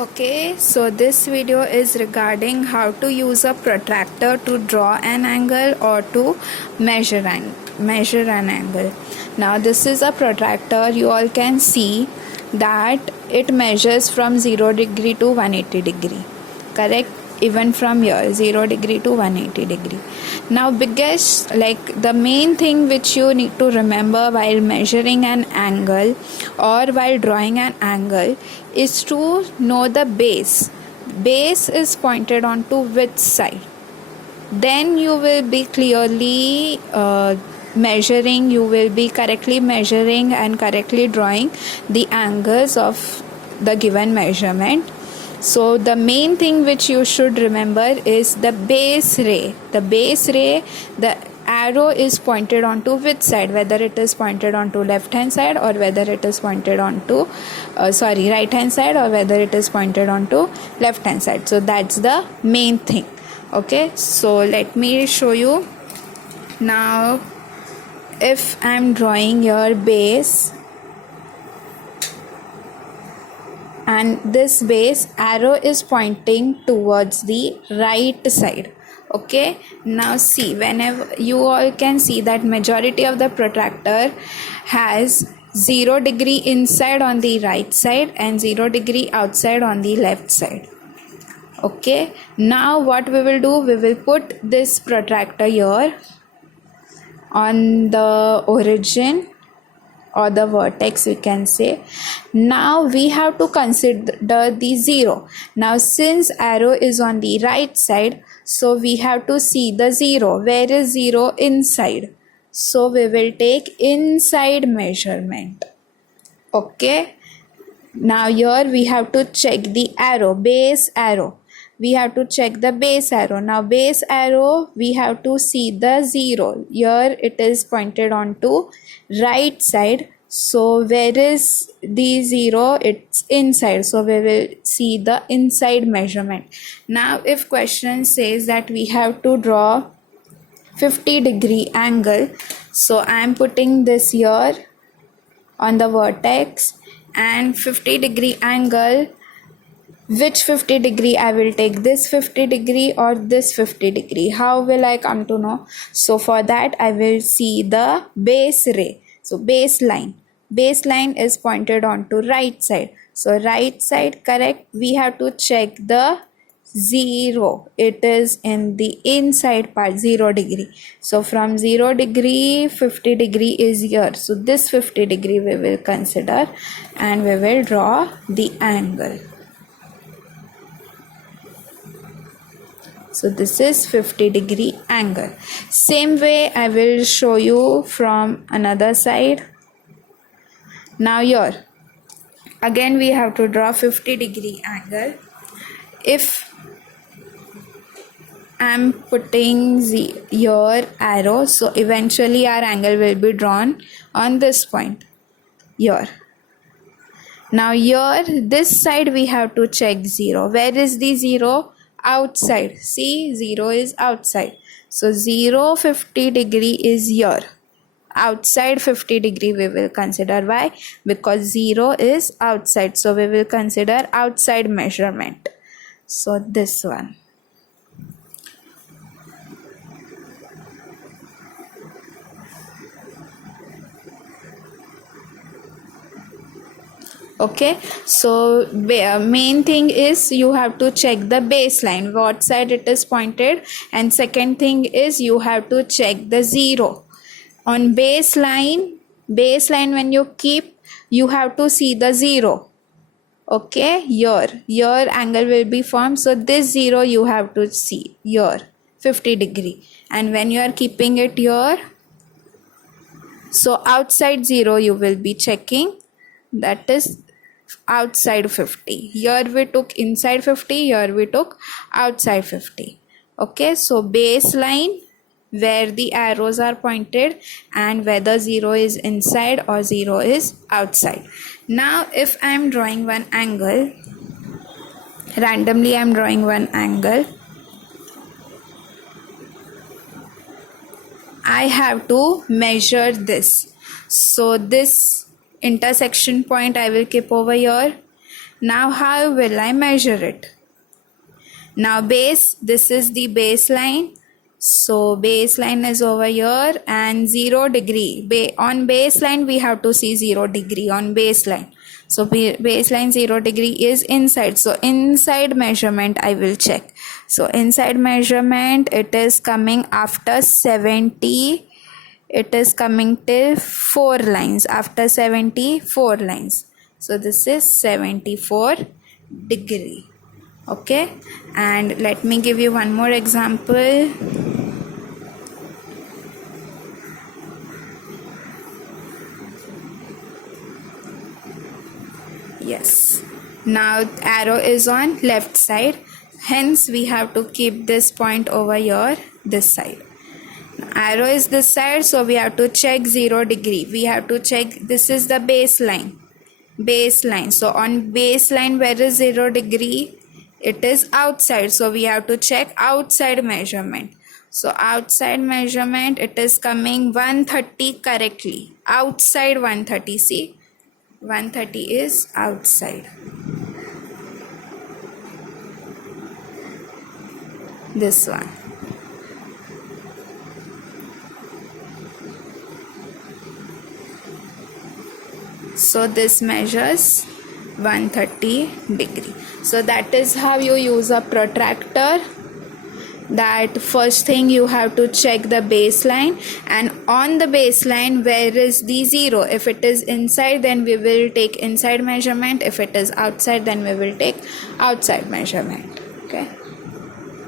Okay, so this video is regarding how to use a protractor to draw an angle or to measure an angle. Now this is a protractor. You all can see that it measures from 0 degree to 180 degree. Correct? Even from here 0 degree to 180 degree. Now biggest, the main thing which you need to remember while measuring an angle or while drawing an angle is to know the base is pointed onto which side. Then you will be clearly measuring, you will be correctly measuring and correctly drawing the angles of the given measurement. So the main thing which you should remember is the base ray. The arrow is pointed onto which side, whether it is pointed onto left hand side or whether it is pointed onto right hand side or whether it is pointed onto left hand side. So that's the main thing. Okay, so let me show you. Now if I'm drawing your base, and this base arrow is pointing towards the right side. Okay, now see, whenever you all can see that majority of the protractor has 0 degree inside on the right side and 0 degree outside on the left side. Okay, now what we will do, we will put this protractor here on the origin or the vertex, we can say. Now we have to consider the 0. Now since arrow is on the right side, so we have to see the 0. Where is 0? Inside. So we will take inside measurement. Okay, now here we have to check the arrow, base arrow. We have to check the base arrow. Now base arrow, we have to see the 0. Here it is pointed onto right side. So where is the 0? It's inside. So we will see the inside measurement. Now if question says that we have to draw 50 degree angle, so I am putting this here on the vertex, and 50 degree angle, which 50 degree I will take, this 50 degree or this 50 degree. How will I come to know? So for that I will see the base ray. So baseline is pointed onto right side. So right side, correct. We have to check the 0. It is in the inside part, 0 degree. So from 0 degree 50 degree is here. So this 50 degree we will consider and we will draw the angle. So this is 50 degree angle. Same way I will show you from another side. Now here again we have to draw 50 degree angle. If I'm putting your arrow, so eventually our angle will be drawn on this point here. Now here this side we have to check 0. Where is the 0? Outside. See, 0 is outside. So 0 50 degree is here. Outside 50 degree we will consider. Why? Because 0 is outside. So we will consider outside measurement. So this one. Okay, so main thing is you have to check the baseline, what side it is pointed, and second thing is you have to check the 0 on baseline when you keep, you have to see the 0. Okay, your angle will be formed. So this 0 you have to see here, 50 degree, and when you are keeping it here, so outside 0 you will be checking, that is outside 50. Here we took inside 50, here we took outside 50. Okay, so baseline where the arrows are pointed and whether 0 is inside or 0 is outside. Now if I am drawing one angle, randomly I am drawing one angle, I have to measure this. So this intersection point I will keep over here, Now how will I measure it? Now base, this is the baseline. So baseline is over here and 0 degree. On baseline we have to see 0 degree on baseline. So baseline 0 degree is inside. So inside measurement I will check. So inside measurement it is coming after 70. It is coming till 4 lines. After 74 lines. So this is 74 degree. Okay, and let me give you one more example. Yes, now arrow is on left side, hence we have to keep this point over here, this side. Arrow is this side, so we have to check 0 degree. We have to check, this is the baseline. So on baseline, where is 0 degree? It is outside, so we have to check outside measurement. So outside measurement, it is coming 130 correctly. Outside 130, see, 130 is outside. This one. So this measures 130 degree. So that is how you use a protractor. That first thing you have to check the baseline, and on the baseline where is the 0. If it is inside, then we will take inside measurement. If it is outside, then we will take outside measurement. Okay.